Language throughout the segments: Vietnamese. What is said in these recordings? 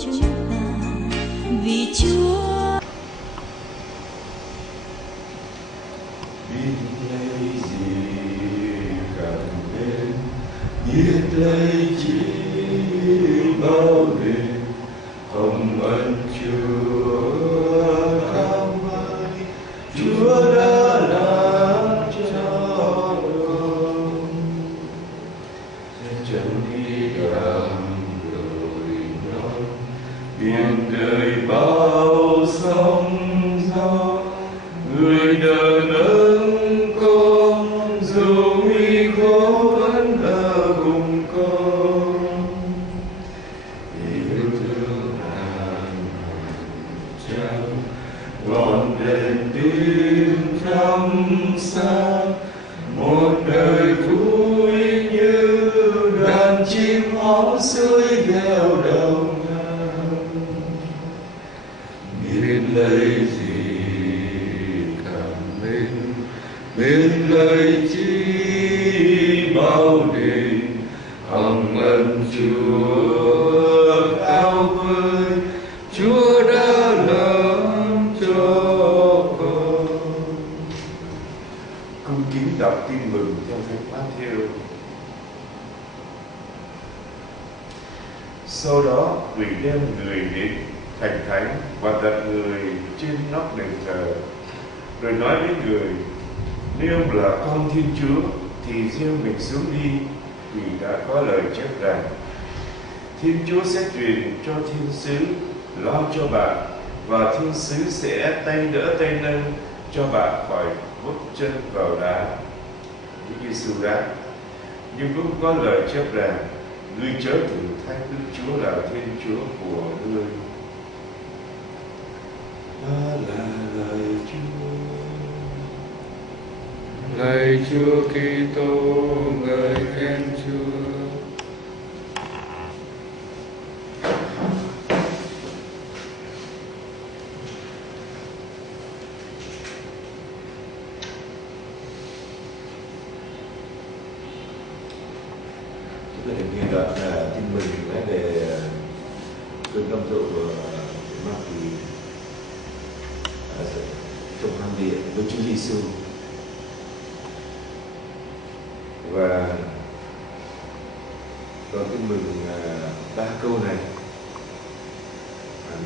chúng ta, vì Chúa. Biết lấy gì cần đến, biết lấy chi bao đêm, hồng ân Chúa cao vời, Chúa đã làm cho con chân đi làm đời non, biển đời bao sóng gió, người đỡ nâng con dù nguy khó vẫn ở cùng con, yêu thương hàng trăng ngọn đèn tim thăm xa, một đời vui như đàn chim hót dưới gheo đầu ngang. Biết lấy gì cảm mến, biết lấy chi bao đêm, hồng ân Chúa cao vời, Chúa đã làm cho con. Cung kính đọc tin mừng theo Thánh Matthew. Sau đó quỷ đem người đến thành thánh và đặt người trên nóc đền thờ, rồi nói với người: nếu là con Thiên Chúa thì gieo mình xuống đi, vì đã có lời chép rằng Thiên Chúa sẽ truyền cho thiên sứ lo cho bạn, và thiên sứ sẽ tay đỡ tay nâng cho bạn khỏi bước chân vào đá. Đức Giêsu đáp: nhưng cũng có lời chép rằng ngươi chớ thử thách Đức Chúa là Thiên Chúa của ngươi. Đó là lời Chúa. Lạy Chúa Kitô, ngợi khen Chúa. Chúng ta được nghe đoạn tin mừng nói về cơn âm dậu của Ma Quỷ trong hang điện với Chúa Giêsu, và đoạn tin mừng ba câu này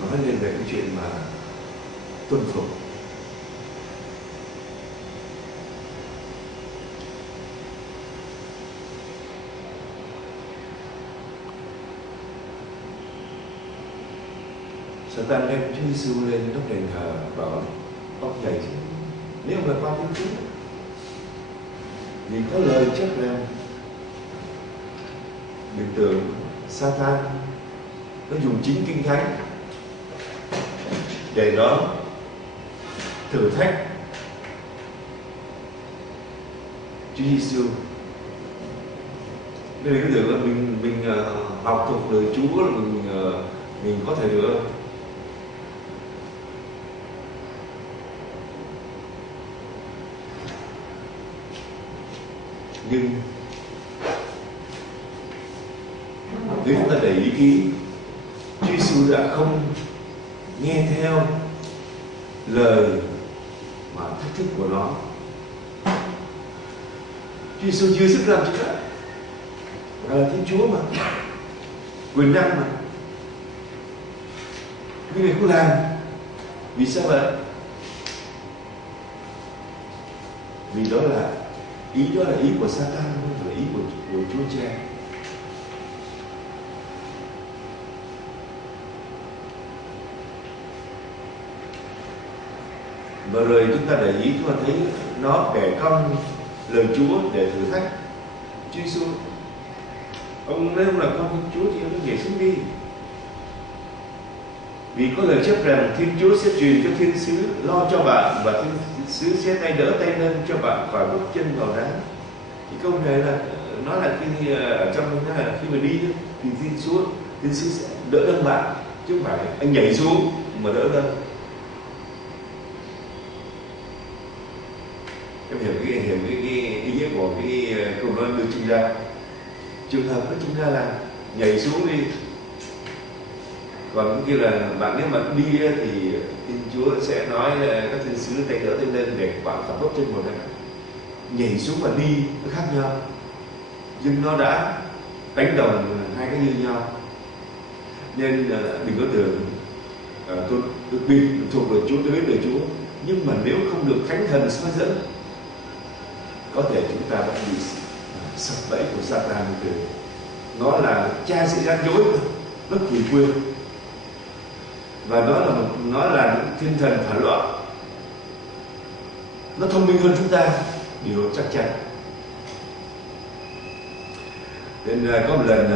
nói lên về cái chuyện mà tuân phục. Satan đem Chúa Giêsu lên nóc đền thờ, bảo ông nhảy xuống nếu mà con Thiên Chúa, vì có lời chép rằng. Đừng tưởng Satan nó dùng chính Kinh Thánh để nó thử thách Chúa Giêsu. Nên cái tưởng là mình học thuộc lời Chúa là mình có thể được. Nhưng nếu chúng ta để ý kỹ, Chúa Giêsu đã không nghe theo lời mà thách thức của nó. Chúa Giêsu chưa sức làm chuyện đó, là Thiên Chúa mà, quyền năng mà, nhưng Ngài không làm. Vì sao vậy? Vì đó là ý của Satan, không phải là ý của Chúa Cha. Và rồi chúng ta để ý, chúng ta thấy nó bẻ cong lời Chúa để thử thách Chúa Giêsu. Ông nếu là con Thiên Chúa thì ông nhảy xuống đi, vì có lời chép rằng Thiên Chúa sẽ truyền cho thiên sứ lo cho bạn, và thiên sứ sẽ tay đỡ tay nâng cho bạn khỏi bước chân vào đá. Thì câu này là nói là khi ở trong nó là khi mà đi thì thiên sứ sẽ đỡ nâng bạn, chứ không phải anh nhảy xuống mà đỡ nâng. Em hiểu cái ý nghĩa của cái câu nói đưa chúng ra. Trường hợp của chúng ta là nhảy xuống đi, Còn cũng kia là bạn nếu mà đi thì Thiên Chúa sẽ nói các thiên sứ tay đỡ tay lên để bạn phải bước trên một này, nhảy xuống và đi nó khác nhau, nhưng nó đã đánh đồng hai cái như nhau. Nên đừng có tưởng tôi bị thuộc về Chúa, tôi biết về Chúa, nhưng mà nếu không được Thánh Thần soi dẫn, có thể chúng ta vẫn bị sập bẫy của Satan. Từ nó là cha sự gian dối, nó quỷ quyệt, và nó là thiên thần phản loạn, nó thông minh hơn chúng ta, điều chắc chắn. Nên có một lần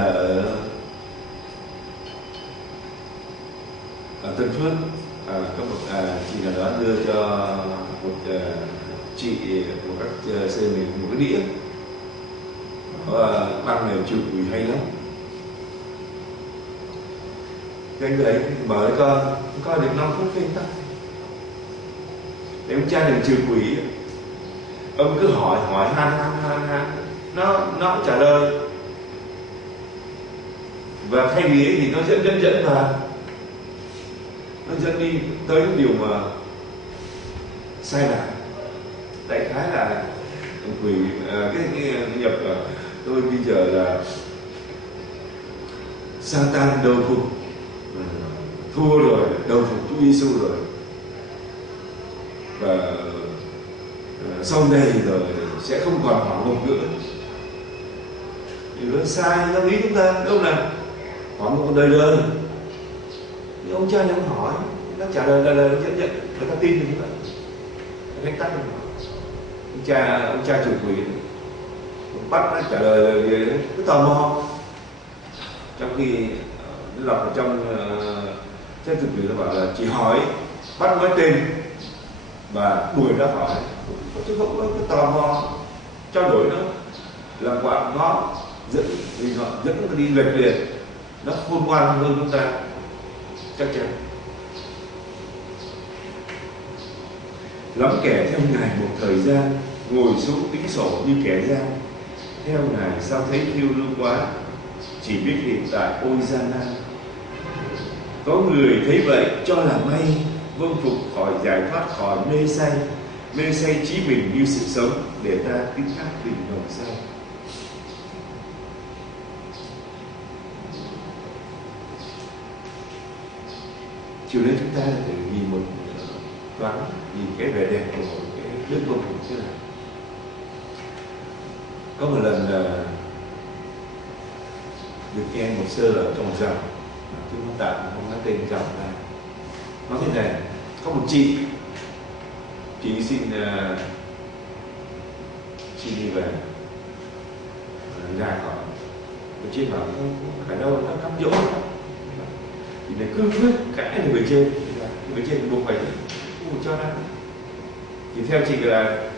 ở Tân Phước, có một chị nào đó đưa cho một chị một các xây mình một cái đĩa băng này trừ quỷ hay lắm. Cái người ấy mở con coi được 5 phút phim ta, để ông cha đừng trừ quỷ, ông cứ hỏi han nó trả lời, và thay vì ấy thì nó dẫn vào, nó dẫn đi tới những điều mà sai lạc. Đại khái là quỷ cái nhập tôi bây giờ là Satan đầu phục, thua rồi, đầu phục Chúa Giêsu rồi, và sau này rồi sẽ không còn hoảng hốt nữa. Điều đó sai giáo lý chúng ta, đâu là hoảng hốt đời đời. Nhưng ông cha không hỏi, nó trả lời là dẫn người ta tin như vậy, đánh tắt rồi. Ông cha chủ quỷ bắt nó trả lời là cứ tò mò, trong khi nó lọc ở trong cha chủ quỷ nó bảo là chỉ hỏi, bắt nói tên và đuổi ra khỏi, chứ không có cứ tò mò trao đổi nữa, làm quạ nó dẫn nó đi lệch liền, nó khôn ngoan hơn chúng ta chắc chắn. Lắm kẻ theo Ngài một thời gian, ngồi xuống tính sổ như kẻ gian. Theo Ngài sao thấy phiêu lưu quá, chỉ biết hiện tại ôi gian nan. Có người thấy vậy cho là may, vâng phục khỏi giải thoát khỏi mê say trí mình như sự sống, để ta tính khác tình đồng sao. Chiều nay chúng ta phải nhìn một toán, nhìn cái vẻ đẹp của cái nước vâng phục thế này. Có một lần được nghe một sơ ở trong một dòng, chứ không tạm không nói tên dòng này, nói thế này: có một chị xin đi về ra khỏi, cái trên bảo không phải đâu, nó cắm dỗ thì này cứ cãi được người trên buộc phải không cho ra. Thì theo chị là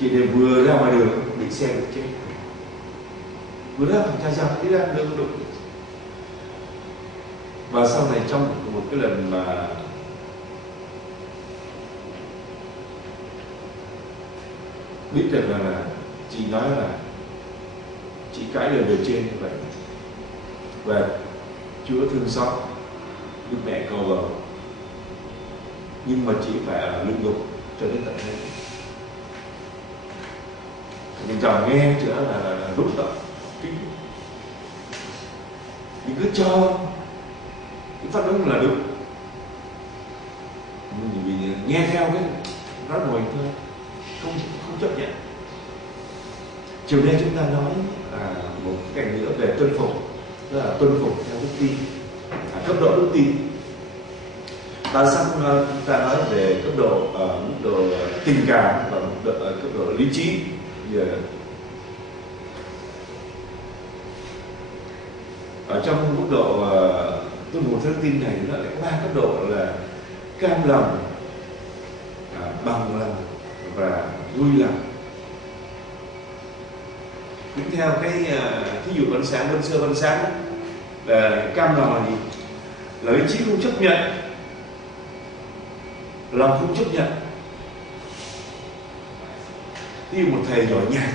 chị này vừa ra ngoài đường bị xe đụng chết, vừa ra phòng trà đi ra đường đụng. Và sau này trong một cái lần mà biết được là chị nói là chị cãi lời trên như vậy, và Chúa thương xót đức mẹ cầu bầu, nhưng mà chị phải ở lưng ngục cho đến tận đây. Mình chồng nghe chữa là đúng rồi, mình cứ cho cái phát đúng là đúng, mình nghe theo cái nói rồi thôi, không chấp nhận. Chiều nay chúng ta nói một cái cảnh nữa về tuân phục, tức là tuân phục theo đức tin, cấp độ đức tin. Chúng ta nói về cấp độ mức độ tình cảm và cấp độ lý trí. Giờ ở trong mức độ tuân phục theo đức tin này nó lại có 3 cấp độ là cam lòng, bằng lòng và vui lòng. Cũng theo cái thí dụ Văn Sáng là cam lòng là gì? Là ý chí không chấp nhận, lòng không chấp nhận. Ví dụ một thầy giỏi nhạc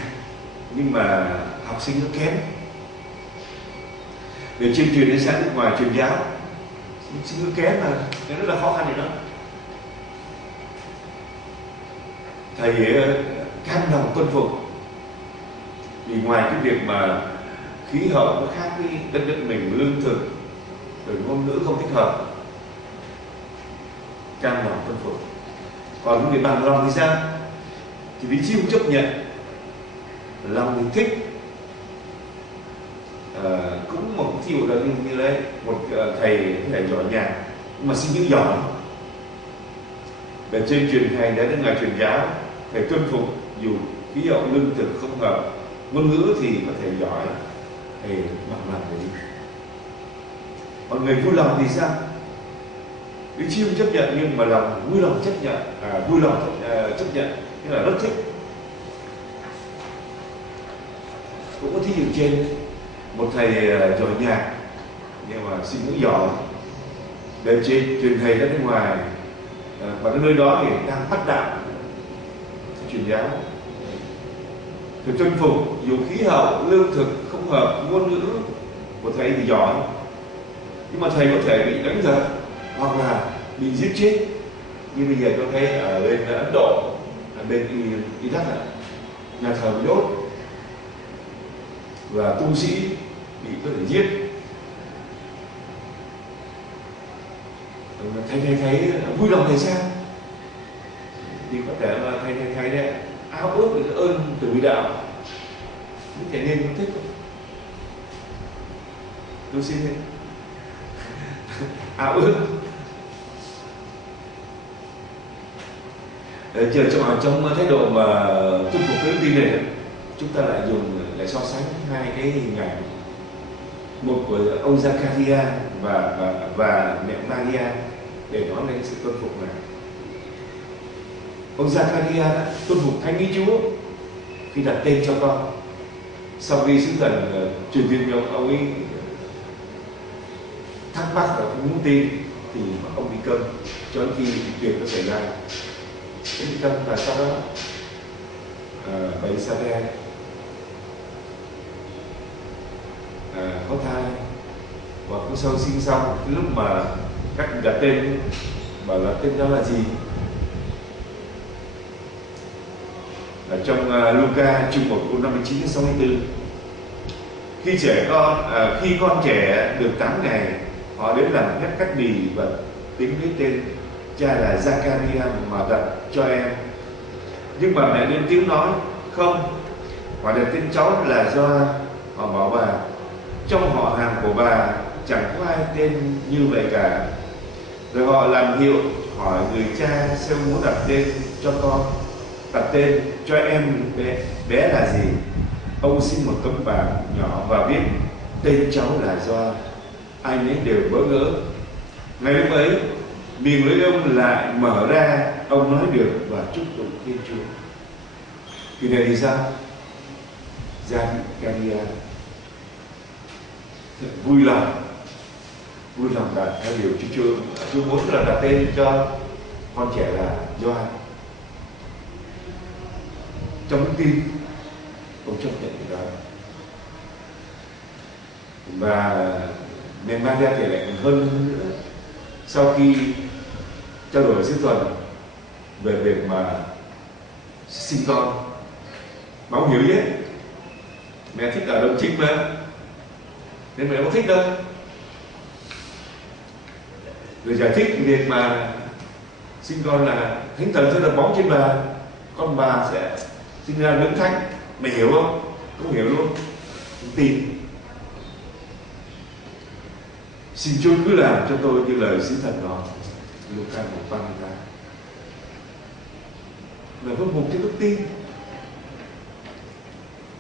nhưng mà học sinh nó kém, về chuyên truyền đến sáng nước ngoài truyền giáo ngữ kém mà nó rất là khó khăn thì đó. Thầy cam lòng tuân phục, vì ngoài cái việc mà khí hậu nó khác với đất nước mình, lương thực rồi ngôn ngữ không thích hợp, cam lòng tuân phục. Còn những người bằng lòng thì sao? Thì lý trí không chấp nhận, lòng thì thích. Cũng một thí dụ là như đấy, một thầy giỏi nhạc nhưng mà sinh ngữ giỏi, về trên truyền hành đã đến ngày truyền giáo, thầy tuân phục dù khí hậu lương thực không hợp, ngôn ngữ thì có thể giỏi, thầy bằng lòng để đi. Còn người vui lòng thì sao? Lý trí không chấp nhận nhưng mà lòng vui lòng chấp nhận, vui lòng chấp nhận, tức là rất thích. Cũng có thí dụ trên một thầy giỏi nhạc nhưng mà sinh ngữ giỏi, về trên truyền thầy ra bên ngoài, và cái nơi đó thì đang phát đạo truyền giáo, thì tuân phục dù khí hậu lương thực không hợp, ngôn ngữ của thầy thì giỏi nhưng mà thầy có thể bị đánh giặc hoặc là bị giết chết. Như bây giờ tôi thấy ở bên Ấn Độ, ở bên Iraq, nhà thờ bị đốt và tu sĩ bị có thể giết. Thầy vui lòng thầy sao? Thì có thể là thầy đấy ao ước được ơn từ vị đạo, những thầy nên không thích không? Tôi xin ao ước. Trong thái độ mà tuân phục cái tin này, chúng ta lại so sánh hai cái hình ảnh, một của ông Zakaria và mẹ Maria để nói lên sự tuân phục này. Ông Zakaria đã tuân phục Thánh Ý Chúa khi đặt tên cho con. Sau khi sứ thần truyền tin cho ông ấy thắc mắc và không muốn tin thì ông bị câm cho đến khi việc nó xảy ra. Cái bị câm và sau đó bà Isabel có thai và cũng sau sinh xong, cái lúc mà các đặt tên bảo là tên đó là gì, ở trong Luca chương 1 câu 59 đến 64, khi con trẻ được 8 ngày, họ đến làm phép cắt bì và tính lấy tên cha là Zakaria mà đặt cho em. Nhưng bà mẹ lên tiếng nói không, họ đặt tên cháu là do họ bảo bà trong họ hàng của bà chẳng có ai tên như vậy cả. Rồi họ làm hiệu hỏi người cha xem muốn đặt tên cho con, đặt tên cho em bé là gì. Ông xin một tấm bảng nhỏ và viết tên cháu là do. Ai nấy đều bỡ ngỡ. Ngay lúc ấy miệng lưỡi ông lại mở ra, ông nói được và chúc tụng Thiên Chúa. Kỳ này thì sao? Zakaria vui lòng đặt theo điều Chúa muốn là đặt tên cho con trẻ là Gioan. Trong đức tin ông chấp nhận điều đó. Và mẹ Maria thì lại hơn nữa, sau khi trao đổi sứ tuần về việc mà sinh con, máu hiểu biết mẹ thích ở đồng trinh mà, nên mẹ không thích đâu. Rồi giải thích việc mà sinh con là Thánh Thần sẽ đặt bóng trên bà, con bà sẽ sinh ra nữ thánh. Mày hiểu không? Không hiểu luôn, không tin. Xin Chúa cứ làm cho tôi như lời sứ thần đó. Luca 1:33 là với một cái đức tin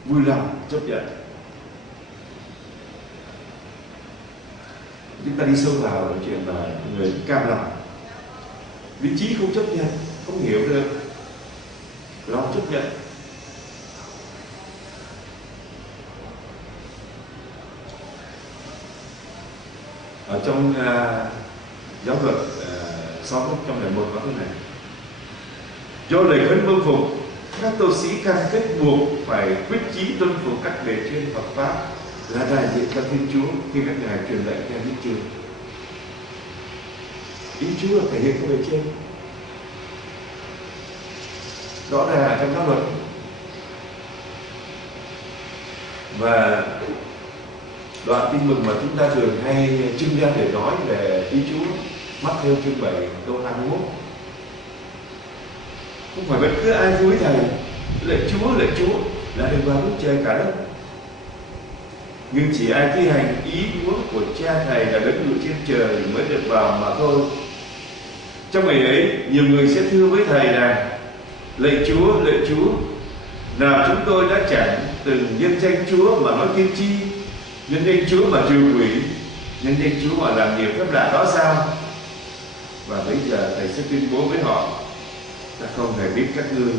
vui lòng chấp nhận. Chúng ta đi sâu vào câu chuyện là người cam lòng, lý trí không chấp nhận, không hiểu được, lòng chấp nhận. Ở trong giáo luật 601 có thế này: do lời khấn vâng phục, các tu sĩ cam kết buộc phải quyết chí tuân phục các bề trên Phật pháp, là đại diện cho Thiên Chúa khi các ngài truyền lệnh theo Đức Chúa. Ý Chúa là thể hiện cái bề trên. Rõ ràng là trong pháp luật. Và đoạn tin mừng mà chúng ta thường hay trưng ra để nói về ý Chúa, Mát-thêu chương 7 câu 21. Không phải bất cứ ai với Thầy lạy Chúa là được vào nước trời cả đâu, nhưng chỉ ai thi hành ý muốn của Cha Thầy là đấng ngự trên trời mới được vào mà thôi. Trong ngày ấy, nhiều người sẽ thưa với Thầy rằng: lạy Chúa, nào chúng tôi đã chẳng từng nhân danh Chúa mà nói tiên tri, nhân danh Chúa mà trừ quỷ, nhân danh Chúa mà làm nhiều phép lạ đó sao? Và bây giờ Thầy sẽ tuyên bố với họ: ta không hề biết các ngươi,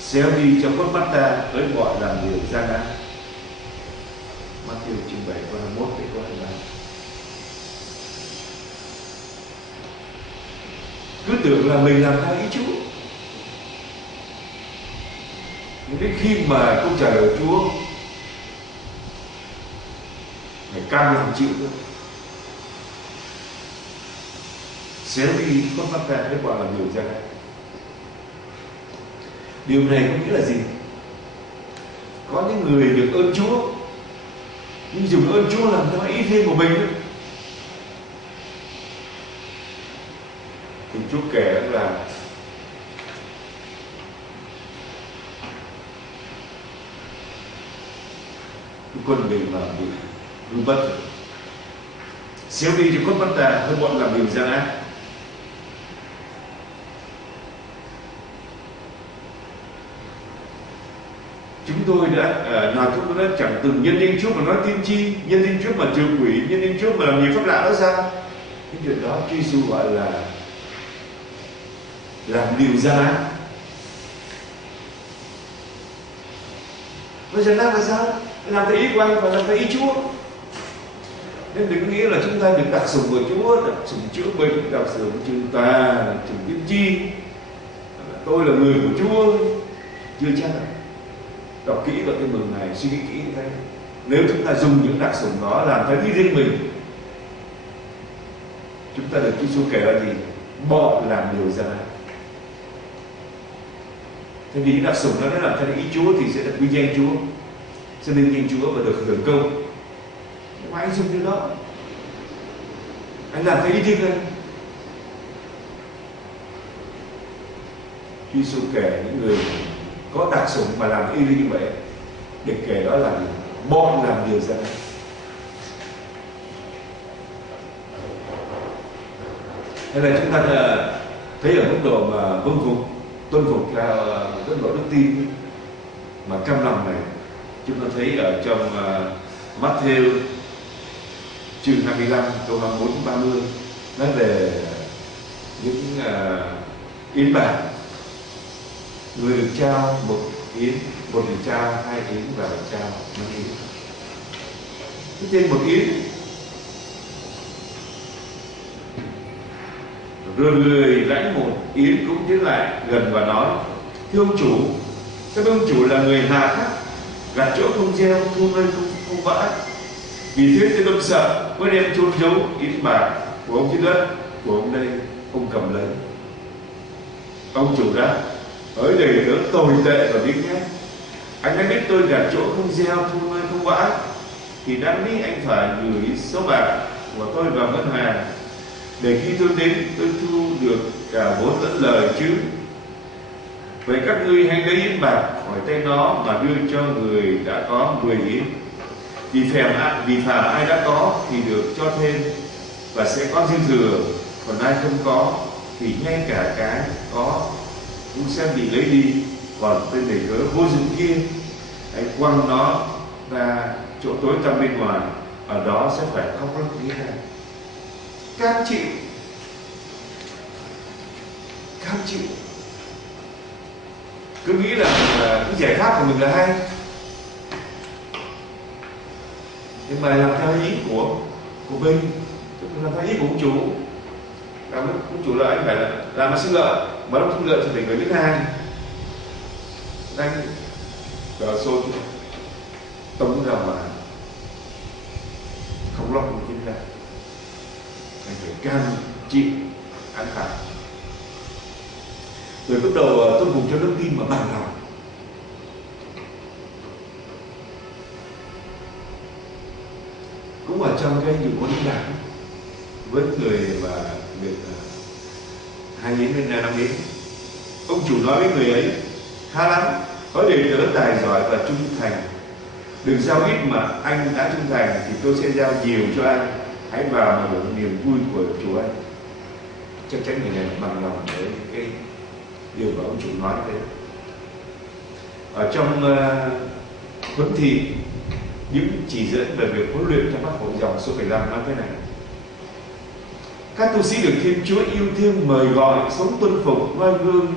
xéo đi cho khuất mắt ta, tới gọi làm điều gian ác. Mát-thêu chương 7 câu 21 đến câu 23. Cứ tưởng là mình làm theo ý Chúa, nhưng đến khi mà không trả lời Chúa, phải cam lòng chịu thôi. Xéo đi khuất mắt ta, tới gọi làm điều gian ác. Điều này có nghĩa là gì? Có những người được ơn Chúa, nhưng dùng ơn Chúa làm theo ý riêng của mình ấy. Thì Chúa kể là cái quân mình mà bị hư mất, xéo đi cho khuất mắt ta, hơi bọn làm điều gian ác. Chúng tôi nào chúng tôi đã chẳng từng nhân danh Chúa mà nói tiên tri, nhân danh Chúa mà trừ quỷ, nhân danh Chúa mà làm nhiều phép lạ đó sao? Cái chuyện đó Chúa Giêsu gọi là làm điều gian ác. Vậy gian ác là sao? Làm theo ý của anh và làm theo ý Chúa. Nên đừng nghĩ là chúng ta được đặc sủng của Chúa, đặc sủng chữa bệnh, đặc sủng trừ tà, trừ tiên tri. Tôi là người của Chúa, chưa chắc. Đọc kỹ vào cái mừng này, suy nghĩ kỹ như thế. Nếu chúng ta dùng những đặc sủng đó làm theo ý riêng mình, chúng ta được Chúa Giêsu kể là gì? Bọn làm điều gian ác. Thế vì đặc sủng nó làm theo ý Chúa thì sẽ được vinh danh Chúa, sẽ vinh danh Chúa và được hưởng công. Nhưng mà anh dùng điều đó, anh làm theo ý riêng anh. Chúa Giêsu kể những người có đặc sủng mà làm y như vậy, để kể đó là bọn làm điều gian ác. Hay là chúng ta thấy ở mức độ mà tuân phục theo mức độ đức tin mà cam lòng này, chúng ta thấy ở trong Mát-thêu chương 25 câu 24 đến 30 nói về những yến bạc. Người được trao một yến, một được trao 2 yến và được trao 5 yến. Cái trên một yến, rồi người lãnh một yến cũng tiến lại gần và nói: thưa ông chủ, các ông chủ là người hà khắc, gặt chỗ không gieo, thu nơi không vãi. Vì thế tôi sợ mới đem chôn giấu yến bạc của ông trên đất, của ông đây, ông cầm lấy. Ông chủ đáp: ở đầy tớ tồi tệ và biếng nhác, anh đã biết tôi gặt chỗ không gieo, thu nơi không vãi, thì đáng lý anh phải gửi số bạc của tôi vào ngân hàng, để khi tôi đến tôi thu được cả vốn lẫn lời chứ. Vậy các ngươi hãy lấy yến bạc khỏi tay nó mà đưa cho người đã có 10 yến. Vì phàm ai đã có thì được cho thêm và sẽ có dư thừa, còn ai không có thì ngay cả cái có cũng sẽ bị lấy đi. Còn tên đầy tớ vô dụng kia, hãy quăng nó ra chỗ tối tăm bên ngoài, ở đó sẽ phải khóc lóc như thế này. Cam chịu, cứ nghĩ là cái giải pháp của mình là hay, nhưng mà làm theo ý của mình, tức là làm theo ý của ông chủ. Làm ông chủ là anh phải là làm nó sinh lợi, mà nó sinh lợi thì phải gửi ngân hàng. Anh cờ xôn tống ra ngoài, không lóc một chính ra, anh phải cam chịu án phạt. Rồi bắt đầu tuân phục cho đức tin mà bằng lòng. Cũng ở trong cái vụ có những đảng với người mà được 2 miếng đến 5 miếng, ông chủ nói với người ấy: khá lắm, có đệ tớ tài giỏi và trung thành, đừng giao ít mà anh đã trung thành thì tôi sẽ giao nhiều cho anh, hãy vào mà hưởng niềm vui của chủ anh. Chắc chắn người này bằng lòng với cái điều mà ông chủ nói thế. Ở trong huấn thị, những chỉ dẫn về việc huấn luyện trong các hội dòng số 15 nói thế này: các tu sĩ được Thiên Chúa yêu thương mời gọi sống tuân phục noi gương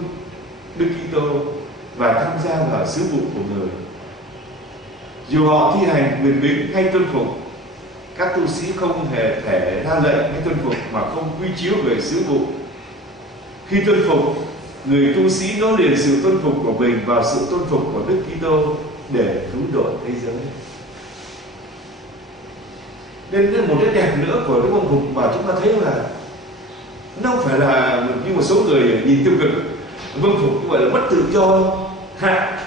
Đức Kitô và tham gia vào sứ vụ của người. Dù họ thi hành quyền bính hay tuân phục, các tu sĩ không hề thể ra lệnh hay tuân phục mà không quy chiếu về sứ vụ. Khi tuân phục, người tu sĩ nối liền sự tuân phục của mình vào sự tuân phục của Đức Kitô để cứu độ thế giới. Nên một cái đẹp nữa của cái vâng phục mà chúng ta thấy là nó không phải là như một số người nhìn tiêu cực, vâng phục như vậy là mất tự do, hạ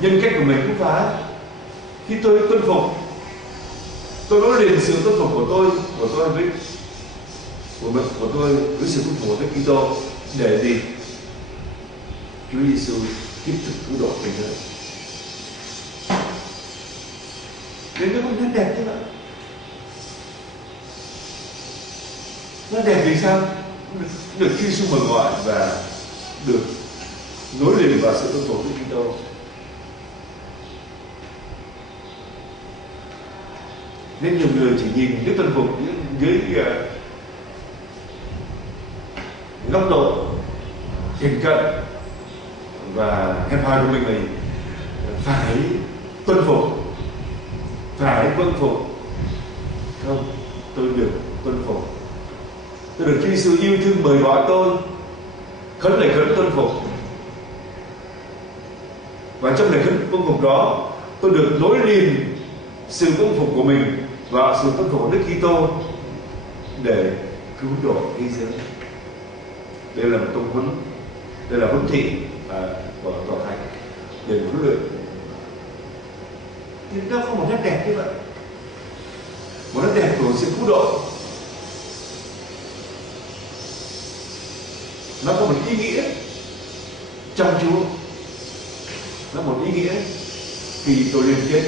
nhân cách của mình. Cũng phải khi tôi tuân phục, tôi nối liền sự tuân phục của tôi với của tôi với sự tuân phục của Đức Kitô để gì? Chúa Giêsu tiếp tục cứu độ thế giới. Đến cái bức đẹp thế vậy. Nó đẹp vì sao? Được Chúa Giêsu mời gọi và được nối liền vào sự tuân phục Đức Kitô. Nên nhiều người chỉ nhìn cái tuân phục dưới góc độ thiền cận và hẹp hòi của mình là phải tuân phục, phải vâng phục. Không, tôi được tuân phục, tôi được Chúa Giêsu yêu thương mời gọi tôi, khấn lời khấn tuân phục, và trong lời khấn vâng phục đó tôi được nối liền sự vâng phục của mình và sự tuân phục của Đức Kitô để cứu độ thế giới. Đây là một tông huấn, đây là huấn thị của Tòa Thánh để huấn luyện. Thì nó có một nét đẹp như vậy, một nét đẹp của sự cứu độ. Nó có một ý nghĩa trong Chúa, nó một ý nghĩa khi tôi liên kết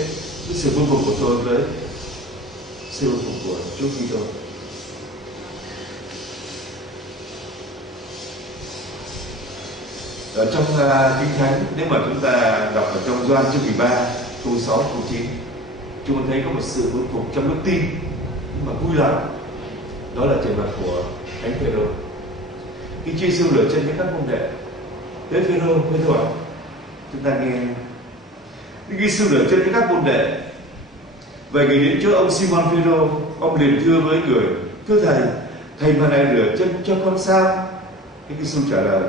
với sự vâng phục của tôi với sự vâng phục của Chúa Kitô. Ở trong Kinh Thánh, nếu mà chúng ta đọc ở trong Gioan chương 13 câu 6 câu 9, chúng ta thấy có một sự vâng phục trong đức tin nhưng mà vui lắm. Đó là trường hợp của Thánh Phêrô. Khi Chúa Giêsu rửa chân cho các môn đệ, tới Phêrô hỏi, chúng ta nghe Đức Giêsu rửa chân cho các môn đệ. Vậy người đến chỗ ông Simon Phêrô, ông liền thưa với người: thưa thầy, thầy mà lại rửa chân cho con sao? Đức Giêsu trả lời: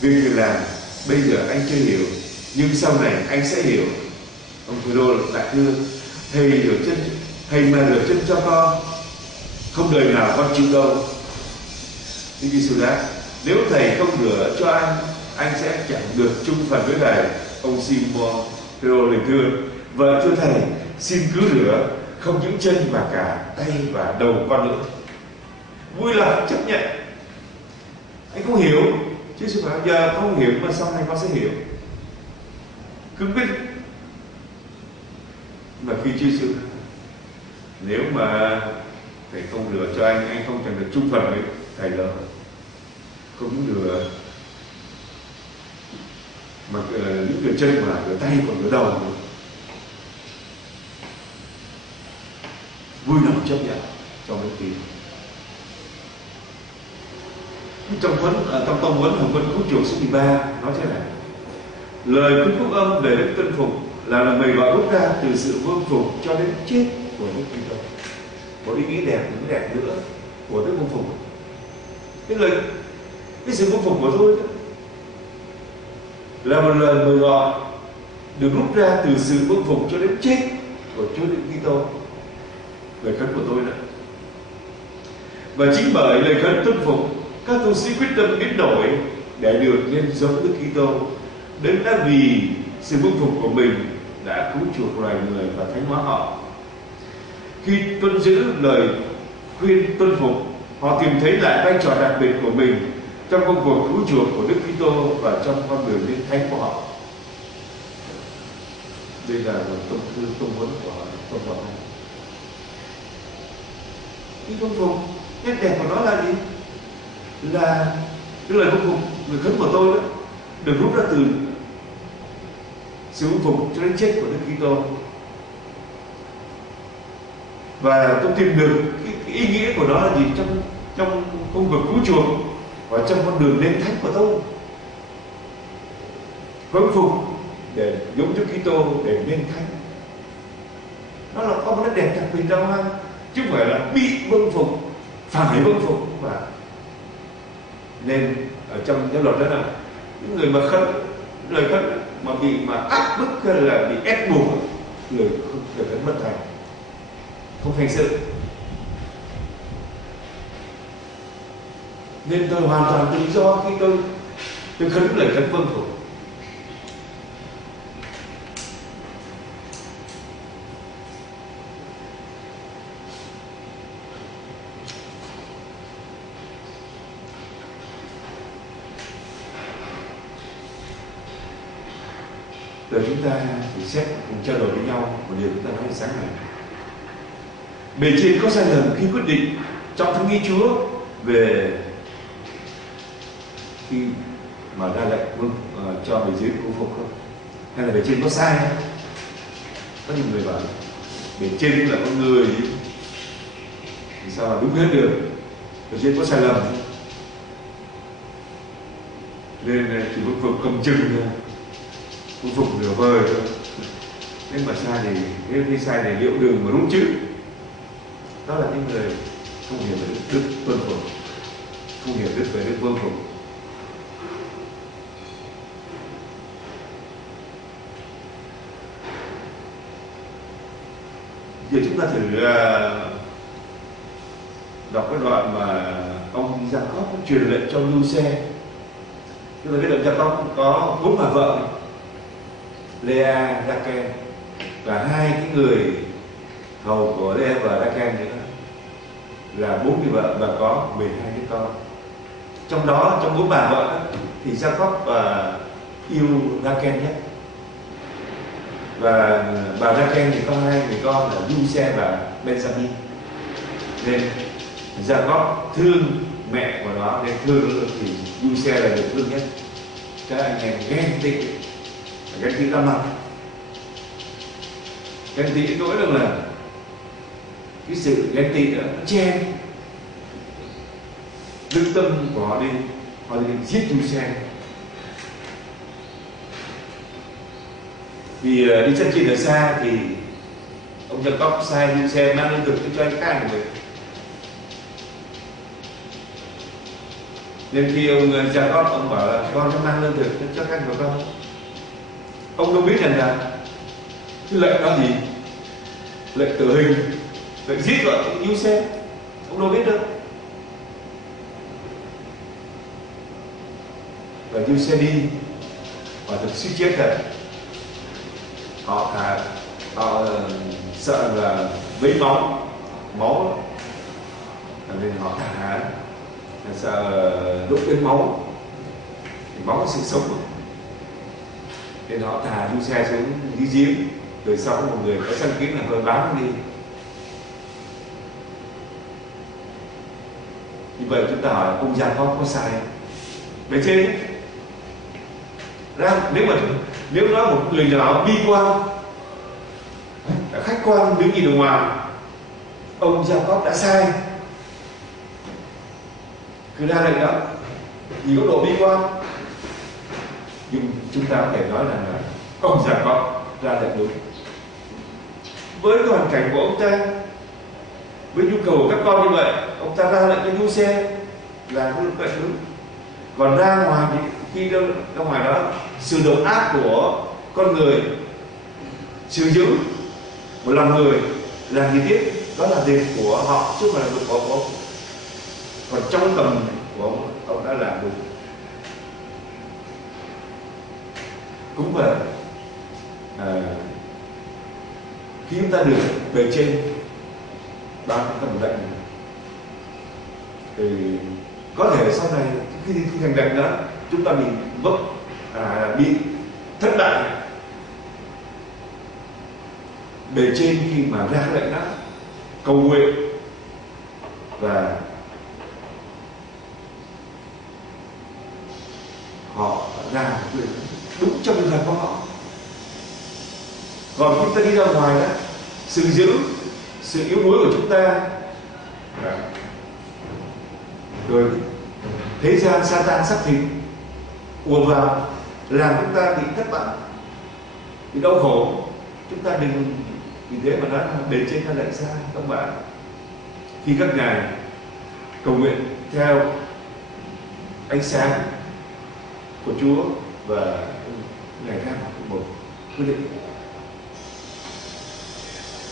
vì người làm bây giờ anh chưa hiểu, nhưng sau này anh sẽ hiểu. Ông Phêrô lại thưa: thầy rửa chân, thầy mà rửa chân cho con, không đời nào con chịu đâu. Đức Giêsu đáp: nếu thầy không rửa cho anh sẽ chẳng được chung phần với thầy. Ông Simon Phêrô liền thưa: vậy thưa thầy, xin cứ rửa không những chân mà cả tay và đầu con nữa. Vui lòng chấp nhận. Anh không hiểu, chứ không phải giờ không hiểu mà sau này con sẽ hiểu. Cứng quyết. Mà khi Chúa Giêsu, nếu mà thầy không rửa cho anh không chẳng được chung phần với thầy đâu. Không rửa mà những rửa chân mà rửa tay còn rửa đầu nữa. Vui lòng chấp nhận trong đức tin. Trong tông huấn Hồng Vân Cứu Chuộc số 13 nói thế này: lời khuyên phúc âm về đức tuân phục là mời gọi rút ra từ sự vâng phục cho đến chết của Đức Kitô. Một ý nghĩa đẹp, những đẹp nữa của đức vâng phục. Cái sự vâng phục của tôi là một lời mời gọi được rút ra từ sự vâng phục cho đến chết của Chúa Đức Kitô. Lời khấn của tôi đó. Và chính bởi lời khấn tuân phục, các tu sĩ quyết tâm biến đổi để được nên giống Đức Kitô, Đấng đã vì sự vâng phục của mình đã cứu chuộc loài người và thánh hóa họ. Khi tuân giữ lời khuyên tuân phục, họ tìm thấy lại vai trò đặc biệt của mình trong công cuộc cứu chuộc của Đức Kitô và trong con đường đến thánh của họ. Đây là một tông huấn của tôn giáo này. Cái vâng phục, nét đẹp của nó là gì? Là cái lời vâng phục, lời khấn của tôi đó, được rút ra từ sự vâng phục cho đến chết của Đức Kitô. Và tôi tìm được cái ý nghĩa của nó là gì trong công việc cứu chuộc và trong con đường đến thánh của tôi. Vâng phục để giống Đức Kitô để nên thánh. Nó là có một nét đẹp đặc biệt đâu ha, chứ không phải là bị vâng phục, phải vâng phục. Và nên ở trong cái luật đó là những người mà khấn lời khấn mà bị áp bức hay là bị ép buộc, lời khấn bất thành, không thành sự. Nên tôi hoàn toàn tự do khi tôi khấn lời khấn vâng phục. Rồi chúng ta thì xét cùng trao đổi với nhau một điều chúng ta nói sáng này. Bề trên có sai lầm khi quyết định trong thánh ý Chúa về khi mà ra lệnh cho bề dưới cứu phục không? Hay là bề trên có sai không? Có nhiều người bảo bề trên là con người thì sao mà đúng hết được? Bề trên có sai lầm nên chỉ vâng phục cầm chừng thôi, vâng phục nửa vời thôi. Nếu mà sai thì nếu sai thì liệu đường mà đúng chứ? Đó là những người không hiểu về đức tuân phục, không hiểu đức về đức vâng phục. Giờ chúng ta thử đọc cái đoạn mà ông Gia-cốp truyền lệnh cho Giuse. Tức là cái đoạn Gia-cốp có 4 bà vợ, Lea, Rachel và 2 cái người hầu của Lea và Rachel nữa, là 4 người vợ và có 12 đứa con. Trong đó, trong 4 bà vợ đó, thì Gia-cốp yêu Rachel nhất. Và bà Rachel thì có 2 người con là Giuse và Benjamin. Nên Gia-cốp thương mẹ của nó, nên thương thì Giuse là được thương nhất. Các anh em ghen tị ra mặt, ghen tị đến nỗi rằng là cái sự ghen tị đó nó che lương tâm của họ đi giết Giuse. Vì đi chân trên ở xa thì ông Gia-cốp sai Giuse mang lương thực cho anh các người. Nên khi ông Gia-cốp ông bảo là con sẽ mang lương thực cho các của con, ông đâu biết rằng là cái lệnh đó gì, lệnh tử hình, lệnh giết vợ ông Giuse, ông đâu biết đâu. Và Giuse đi và thực suýt chết thật. Họ sợ là vấy máu nên họ thả, sợ đốt đến máu thì máu có sự sống, nên họ thả Giuse xuống dưới giếng. Rồi sau có một người có săn kiến là hơi bám đi. Như vậy chúng ta hỏi ông Gia-cốp có sai không? Về trên ra, nếu nói một người nào bi quan, khách quan đứng nhìn ở ngoài, ông Gia-cốp đã sai, cứ ra lệnh đó vì có độ bi quan. Nhưng chúng ta có thể nói rằng là ông Gia-cốp ra lệnh đúng với hoàn cảnh của ông ta, với nhu cầu của các con như vậy, ông ta ra lệnh cho Giuse là lệnh đúng. Còn ra ngoài thì khi ra ngoài đó, sự độc ác của con người sử dụng một lòng người làm gì tiếp, đó là việc của họ chứ không phải là việc của còn trong tầm của ông đã làm đúng. Cũng vậy, khi chúng ta được bề trên ban tầm lệnh thì có thể sau này khi thành lệnh đó chúng ta bị thất bại. Bề trên khi mà ra lệnh đó cầu nguyện và họ làm đúng trong trường hợp của họ. Còn khi ta đi ra ngoài đó, sự yếu đuối của chúng ta, rồi thế gian Satan sắc thịt ùa vào làm chúng ta bị thất bại, bị đau khổ. Chúng ta đừng vì thế mà nói là bề trên ta lệnh sai các bạn. Khi các ngài cầu nguyện theo ánh sáng của Chúa và ngài ra một quyết định,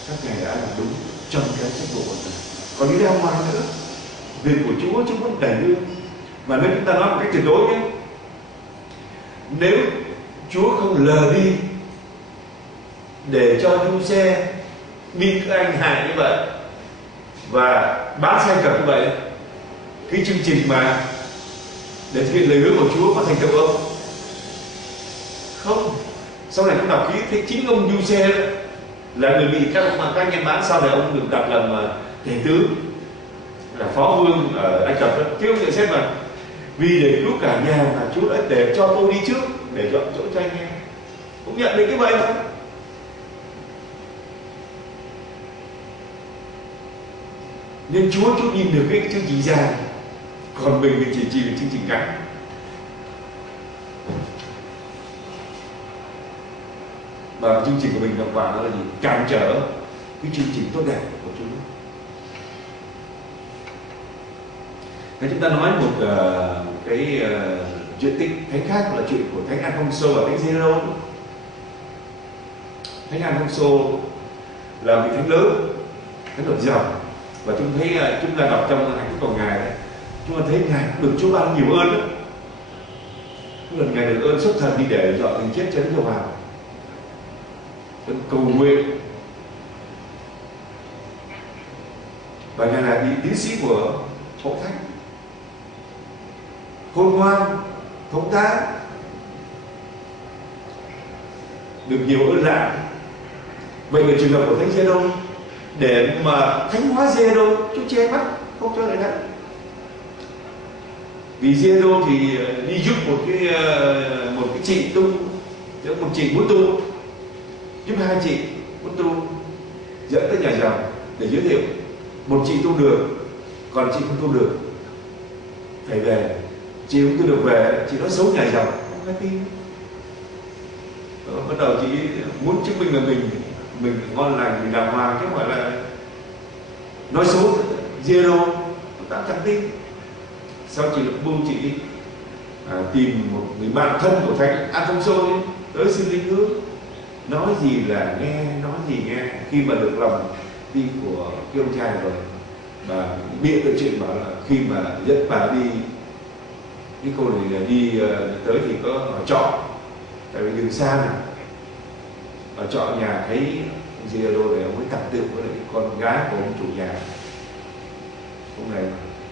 các ngài đã làm đúng trong cái chức vụ của mình. Còn đi ra ngoài nữa, việc của Chúa chúng vẫn đẩy đưa. Mà nếu chúng ta nói một cách tuyệt đối nhé, nếu Chúa không lờ đi để cho du xe bị các anh hại như vậy và bán sai cập như vậy, cái chương trình mà để thực hiện lời hứa của Chúa có thành tựu không? Không. Sau này chúng đọc kỹ thấy chính ông du xe là người bị các anh em bán, sau này ông được đặt làm thể tướng, là phó vương ở Ai Cập đó. Chứ ông nhận xét mà vì để cứu cả nhà mà Chúa đã để cho tôi đi trước để dọn chỗ cho anh em. Cũng nhận được cái vậy thôi. Nên Chúa nhìn được cái chương trình dài, còn mình chỉ được chương trình ngắn. Và chương trình của mình đồng quả nó là gì? Cản trở cái chương trình tốt đẹp của Chúa. Thế chúng ta nói một cái chuyện tích thánh khác là chuyện của thánh Alfonso và thánh Zeno. Thánh Alfonso là vị thánh lớn, thánh độc dòng, và chúng thấy chúng ta đọc trong hạnh phúc của ngài đấy, chúng ta thấy ngài được Chúa ban nhiều ơn đó. Lần ngài được ơn xuất thần đi để dọn tình chết cho Đức Giêsu vào, cầu nguyện, và ngài là tiến sĩ của Hội Thánh, khôn ngoan, thống tá, được nhiều ơn lạ. Vậy là trường hợp của thánh Giê-đô, để mà thánh hóa Giê-đô, Chúa che mắt không cho lại thánh. Vì Giê-đô thì đi giúp một cái chị tu, một chị muốn tu, giúp hai chị muốn tu, dẫn tới nhà giàu để giới thiệu. Một chị tu được, còn chị không tu được phải về. Chị không tu được về, chị nói xấu nhà giàu, không ai tin. Bắt đầu chị muốn chứng minh là mình ngon lành, mình đàng hoàng, chứ không phải là nói xấu Giê-đô, ta chẳng tin. Sau chị lập mưu, chị đi tìm một người bạn thân của thánh Alfonso tới xin linh hứa, nói gì là nghe, nói gì nghe. Khi mà được lòng tin của cái ông trai rồi, bà bịa tự chuyện bảo là khi mà dẫn bà đi, cái cô này đi tới thì có ở trọ, tại vì đường xa này, ở trọ nhà thấy Giê-đô để ông ấy tập tự với lại con gái của ông chủ nhà. Ông này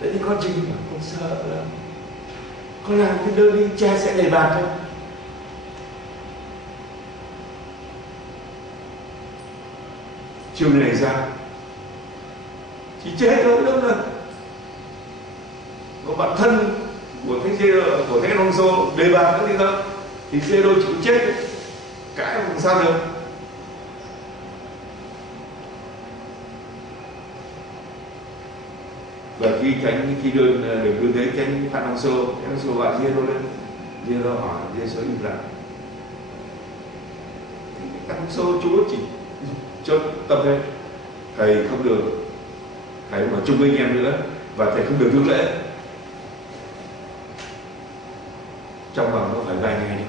đấy thì con Trinh mà con sợ lắm, con làm cái đơn đi cha sẽ đầy bạc thôi. Chiều này ra chỉ chết thôi, đâu là có bạn thân của thánh Giê-đô, của thánh Alfonso đầy bạc nữa đi đâu thì Giê-đô chịu chết, cãi không sao được. Và khi đưa tới thánh Alfonso gọi Giê-đô lên, Giê-đô hỏi, Giê-đô im lặng. Alfonso Chúa chỉ cho tâm thế, thầy không được, thầy mà chung với anh em nữa, và thầy không được rước lễ. Trong vòng nó phải vài ngày nữa,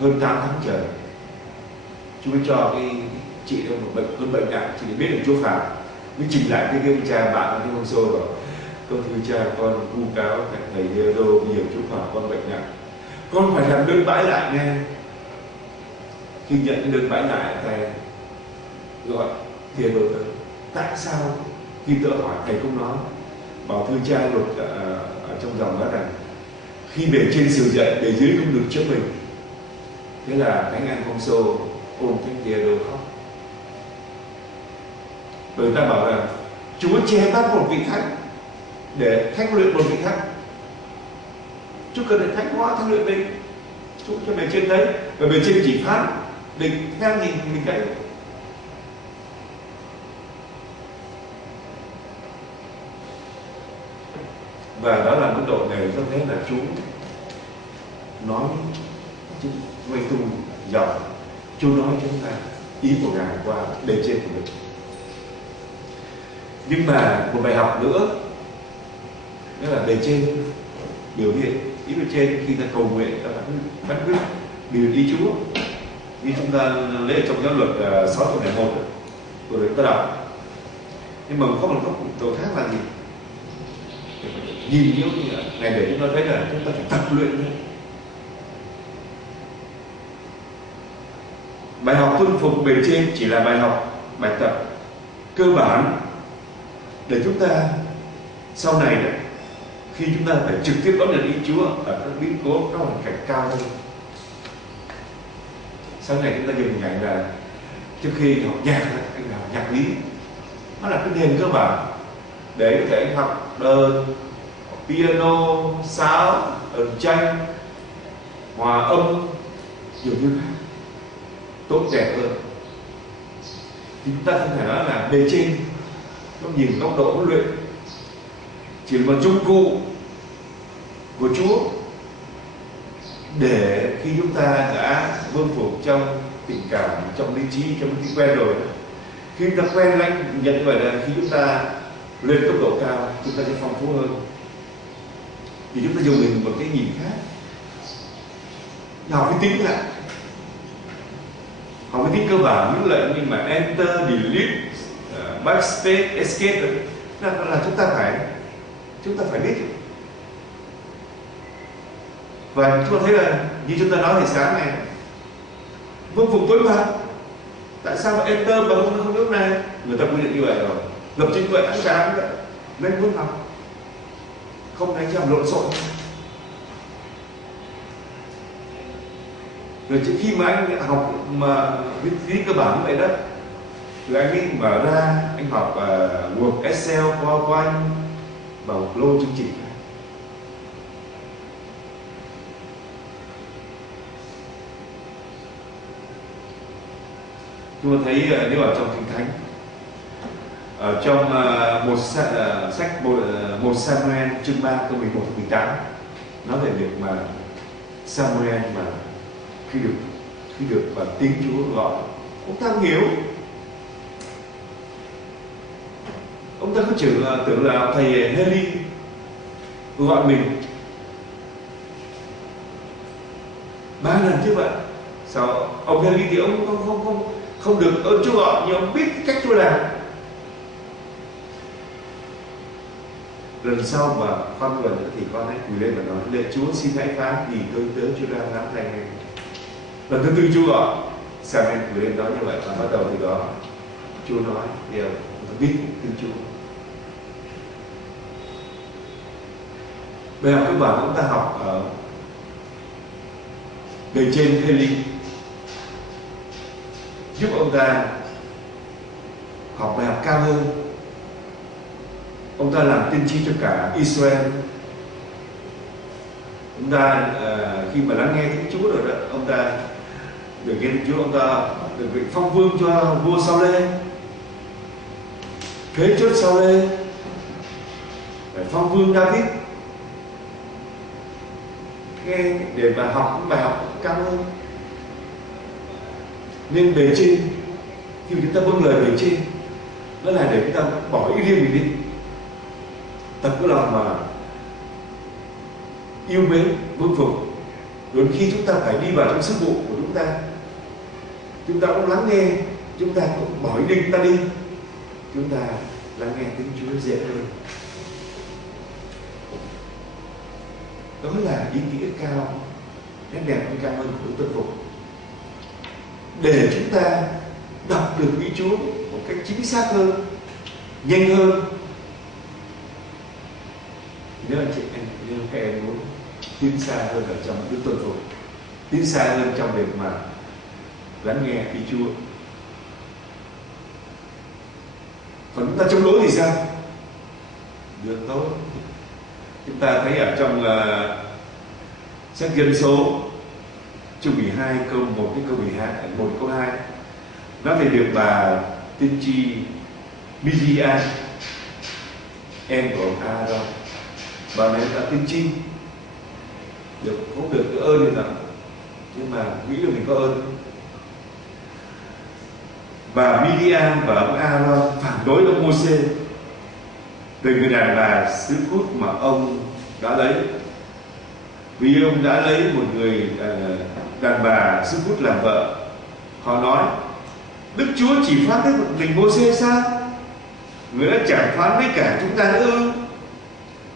hơn 8 tháng trời, Chúa mới cho cái chị đó một cơn bệnh nặng, chị biết được Chúa phạt, mới trình lại cái ông cha bạn của Alfonso rồi. Con thưa cha, con vu cáo thầy Diego bây giờ chúc phạt con bệnh nặng. Con phải làm đơn bãi lại nghe. Khi nhận đơn bãi lại, thầy gọi Diego tới. Tại sao khi tớ hỏi thầy cũng nói, bảo thưa cha luật ở trong dòng đó rằng khi bề trên sửa dậy, bề dưới không được trước mình. Thế là Thánh Alfonso ôm Thánh Diego khóc. Người ta bảo rằng Chúa che bắt một vị thánh để thánh luyện một vị thánh. Chúa cần để thánh hóa, thánh luyện mình. Chúa cho bề trên đấy, và bề trên chỉ phán định theo gì mình cái. Và đó là mức độ này cho thấy là Chúa nói quay tung dòng. Chúa nói chúng ta ý của Ngài qua bề trên của mình. Nhưng mà một bài học nữa, đó là bề trên biểu hiện ý bề trên khi ta cầu nguyện, ta bắt quyết điều ý Chúa. Như chúng ta lấy trong giáo luật 601 của Đức ta đọc. Nhưng mà có một góc độ khác là gì? Nhìn như ngày để chúng ta thấy là chúng ta phải tập luyện thôi. Bài học tuân phục bề trên chỉ là bài học, bài tập cơ bản để chúng ta sau này đấy, khi chúng ta phải trực tiếp đón nhận ý Chúa ở các biến cố, các hoàn cảnh cao hơn. Sau này chúng ta dùng hình ảnh là trước khi học nhạc, anh học nhạc lý, nó là cái nền cơ bản để có thể học đơn, piano, sáo, tranh, hòa âm, nhiều thứ khác tốt đẹp hơn. Thì chúng ta không thể nói là bề trên nó nhìn góc độ huấn luyện chỉ là một dụng cụ của Chúa để khi chúng ta đã vương phục trong tình cảm, trong lý trí, trong cái quen rồi, khi chúng ta quen lãnh nhận như vậy là khi chúng ta lên cấp độ cao, chúng ta sẽ phong phú hơn. Thì chúng ta dùng mình một cái nhìn khác, học cái tính lại, học cái tính cơ bản những lệnh nhưng mà enter, delete, backspace, escape là chúng ta phải biết. Và chúng ta thấy là như chúng ta nói thì sáng này vương phục tối mà, tại sao mà enter mà không lúc này người ta quy định như vậy rồi, lập trình vậy ăn sáng vậy nên vương học không đánh làm lộn xộn. Rồi khi mà anh học mà viết cơ bản như vậy đó, rồi anh ấy mở ra anh học Word, Excel, PowerPoint và một lô chương trình. Chúng ta thấy nếu ở trong Kinh Thánh, ở trong sách 1 Samuel chương 3 câu 11 18 nói về việc mà Samuel mà khi được và tiếng Chúa gọi, ông ta hiểu, ông ta cứ tưởng là thầy Heli gọi mình 3 lần chứ vậy. Sao ông Heli thì ông không được ơn Chúa gọi, nhưng ông biết cách Chúa làm. Lần sau mà con gần nữa thì con hãy quỳ lên và nói: lạy Chúa, xin hãy phán vì tôi tớ Chúa đang lắng tai nghe. Lần thứ tư Chúa gọi, Samuel quỳ lên đó như vậy, và bắt đầu từ đó Chúa nói điều biết tiếng Chúa. Bài học cơ bản chúng ta học ở bề trên Heli giúp ông ta học bài học cao hơn. Ông ta làm tiên tri cho cả Israel. Ông ta khi mà lắng nghe tiếng Chúa rồi đó, ông ta được nghe tiếng Chúa, ông ta được vị phong vương cho vua Sao-lê, kế chốt Sao-lê, phong vương David, nghe để mà học những bài học cao hơn. Nên bề trên, khi mà chúng ta vâng lời bề trên, nó là để chúng ta bỏ ý riêng mình đi, tập cái lòng mà yêu mến, vương phục. Rồi khi chúng ta phải đi vào trong sứ vụ của chúng ta cũng lắng nghe, chúng ta cũng bỏ ý định ta đi, chúng ta lắng nghe tiếng Chúa dễ hơn. Đó là ý nghĩa cao, nét đẹp hơn cao hơn của Đức Tuân Phục. Để chúng ta đọc được ý Chúa một cách chính xác hơn, nhanh hơn. Nếu anh chị em, nếu các em muốn tiến xa hơn ở trong Đức Tuân Phục, tiến xa hơn trong việc mà lắng nghe ý Chúa. Còn chúng ta chống đối thì sao? Được tốt. Chúng ta thấy ở trong sách Dân Số chương 12 câu 1 đến câu 12, 1 câu 2 nói về việc bà tiên tri Miriam, em của ông Aaron. Bà này là tiên tri, không được cái ơn này nào, nhưng mà nghĩ là mình có ơn. Bà Miriam và ông Aaron phản đối ông Mô-sê về người đàn bà xứ Cút mà ông đã lấy, vì ông đã lấy một người đàn bà xứ Cút làm vợ. Họ nói: Đức Chúa chỉ phán với một mình Mô-sê sao? Người đã chẳng phán với cả chúng ta nữa ư?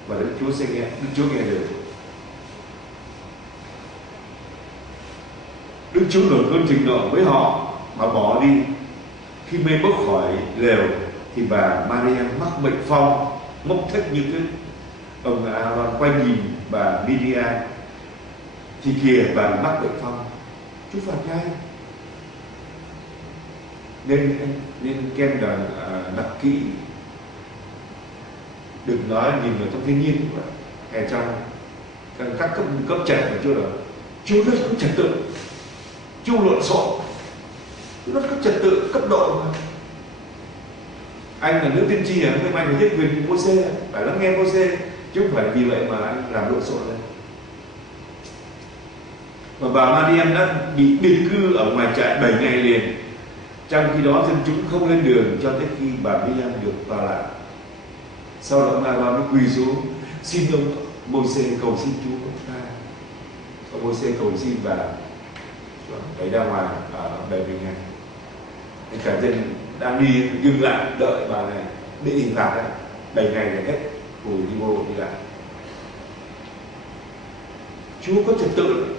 Và Đức Chúa sẽ nghe, Đức Chúa nghe được. Đức Chúa nổi cơn thịnh nộ với họ mà bỏ đi. Khi mây bốc khỏi lều thì bà Mariam mắc bệnh phong, mốc thách như thế. Ông Aaron quay nhìn bà Miriam thì kìa bà mắc bệnh phong. Chúa phạt ngay. Nên kem đọc kỹ, đừng nói nhìn vào trong thiên nhiên hay trong các cấp trật của Chúa rồi. Chúa rất có trật tự, Chúa lộn xộn, Chúa rất có trật tự cấp độ mà. Anh là nữ tiên tri nhưng mà anh phải giết quyền Mô-sê, phải lắng nghe Mô-sê, chứ không phải vì vậy mà anh làm lộn xộn lên. Và bà Mariam đã bị định cư ở ngoài trại 7 ngày liền. Trong khi đó dân chúng không lên đường cho tới khi bà Miriam được vào lại. Sau đó ông Aaron mới quỳ xuống xin ông Mô-sê cầu xin Chúa của ta. Ông Mô-sê cầu xin và đẩy ra ngoài ở 70 ngày. Nên cả dân đang đi dừng lại đợi bà này bị hình phạt đấy. 7 ngày là hết cùi đi vô đi lại. Chúa có trật tự.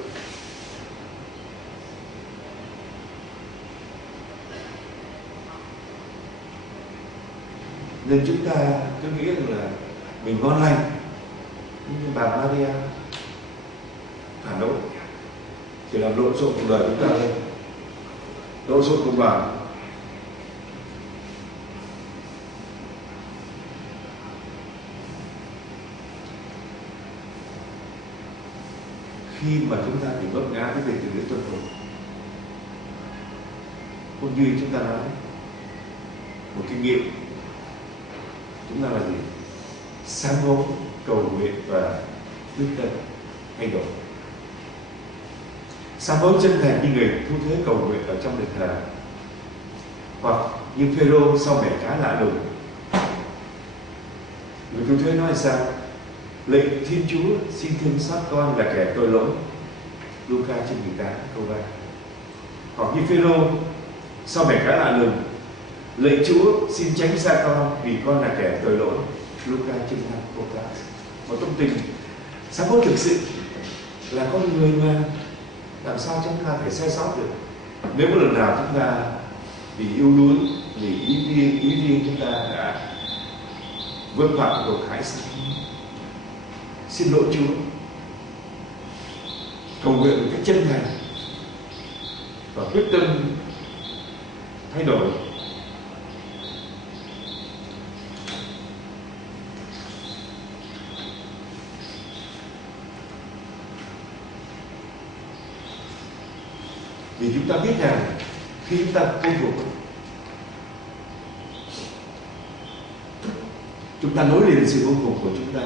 Nên chúng ta cứ nghĩ rằng là mình ngon lành, nhưng bà Maria phản đối, chỉ làm lộn xộn cuộc đời chúng ta lên, lộn xộn công đoàn. Khi mà chúng ta bị vấp ngã cái việc từ Đức Tuân Phục, cũng như chúng ta nói một kinh nghiệm, chúng ta là gì? Sám hối, cầu nguyện và quyết tâm thay đổi. Sám hối chân thành như người thu thuế cầu nguyện ở trong đền thờ, hoặc như Phêrô sau bẻ cá lạ lùng. Người thu thuế nói sao? Lệnh Thiên Chúa xin thương xót con là kẻ tội lỗi. Luca chương 18 câu 3. Hoặc như Phêrô sau bẻ cá lạ lùng, lệnh Chúa xin tránh xa con vì con là kẻ tội lỗi. Luca chương 5 câu 8. Một tâm tình sám hối thực sự là con người mà làm sao chúng ta phải sai sót được. Nếu một lần nào chúng ta vì yếu đuối, vì ý riêng chúng ta đã vượt phạm độc hại, xin lỗi Chúa, cầu nguyện một cách chân thành và quyết tâm thay đổi. Vì chúng ta biết rằng khi chúng ta tuân phục, chúng ta nối liền sự tuân phục của chúng ta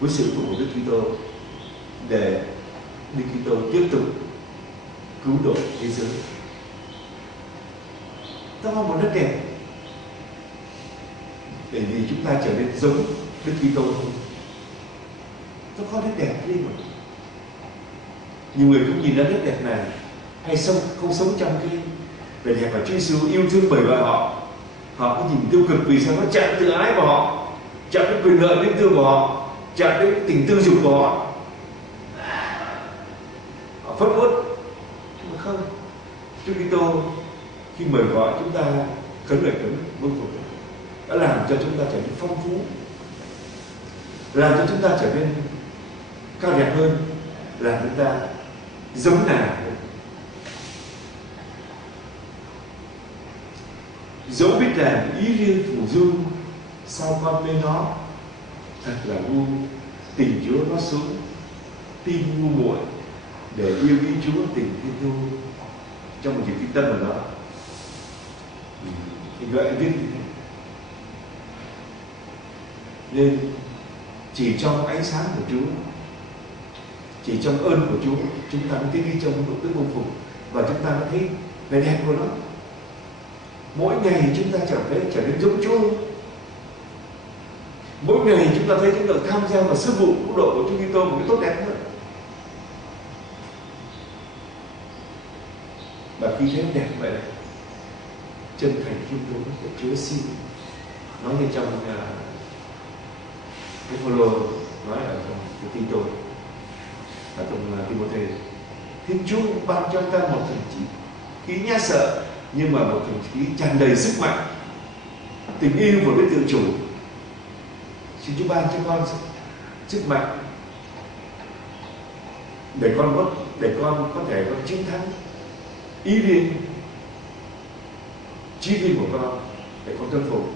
với sự tuân phục của Đức Kitô để Đức Kitô tiếp tục cứu độ thế giới. Đó là một nét đẹp để vì chúng ta trở nên giống Đức Kitô hơn. Nó có nét đẹp đi mà. Nhiều người không nhìn ra nét đẹp này, hay không sống trong cái vẻ đẹp mà Chúa Giêsu yêu thương bởi vợ họ. Họ có nhìn tiêu cực vì sao? Nó chạm tự ái của họ, chạm đến quyền lợi linh thiêng của họ, chạm đến tình tư dục của họ. phất uất. Nhưng mà không, Chúa Kitô khi mời gọi chúng ta khấn lời khấn vâng phục đã làm cho chúng ta trở nên phong phú, làm cho chúng ta trở nên cao đẹp hơn, làm chúng ta giống nàng hơn. Dẫu biết rằng ý riêng thủ dung, sao con mê nó, thật là ngu. Tình Chúa nó xuống, tim ngu muội để yêu ý Chúa tình Thiên thu. Trong một chữ kinh tâm ở đó thì gợi viết như thế. Nên chỉ trong ánh sáng của Chúa, chỉ trong ơn của Chúa, chúng ta mới thấy đi trong độ tứ vô phục, và chúng ta mới thấy vẻ đẹp của nó. Mỗi ngày chúng ta trở nên giống Chúa. Mỗi ngày chúng ta thấy chúng ta tham gia vào sứ vụ cứu độ của Chúa Kitô một cái tốt đẹp hơn. Và khi thấy đẹp vậy, chân thành khiêm tốn của Chúa xin nói như trong cái Phaolô nói ở trong cái Tito, ở trong Timôthê, Thiên Chúa ban cho ta một thần khí nhát sợ, nhưng mà một thần khí tràn đầy sức mạnh, tình yêu và biết tự chủ. Xin Chúa ban cho con sức mạnh để con có thể có chiến thắng ý riêng, chí riêng của con, để con tuân phục.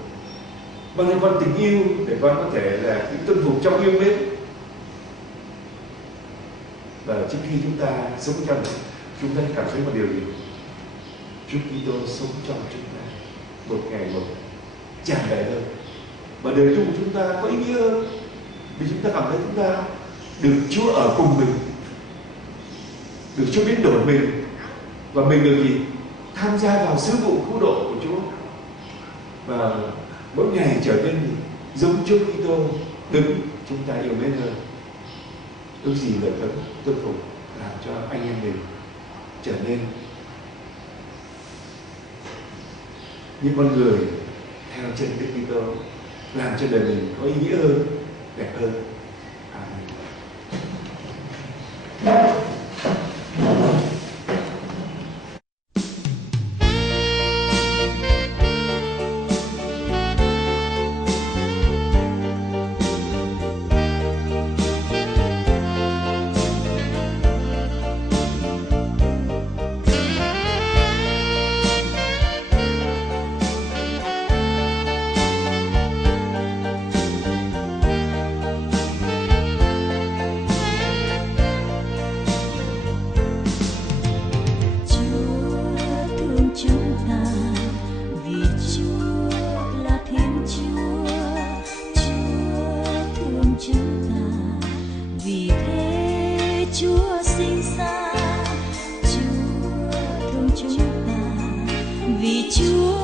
Ban cho con tình yêu để con có thể là tuân phục trong yêu mến. Và trước khi chúng ta sống trong, chúng ta cảm thấy một điều gì? Chúa Kitô sống trong chúng ta một ngày một tràn đầy hơn, và đời tu của chúng ta có ý nghĩa hơn, vì chúng ta cảm thấy chúng ta được Chúa ở cùng mình, được Chúa biến đổi mình, và mình được gì? Tham gia vào sứ vụ cứu độ của Chúa, và mỗi ngày trở nên giống Chúa Kitô đứng chúng ta yêu mến hơn. Ước gì lời khấn tuân phục làm cho anh em mình trở nên những con người theo chân Đức Kitô, làm cho đời mình có ý nghĩa hơn, đẹp hơn. Amen. Chúa sinh ra, Chúa thương chúng ta, vì Chúa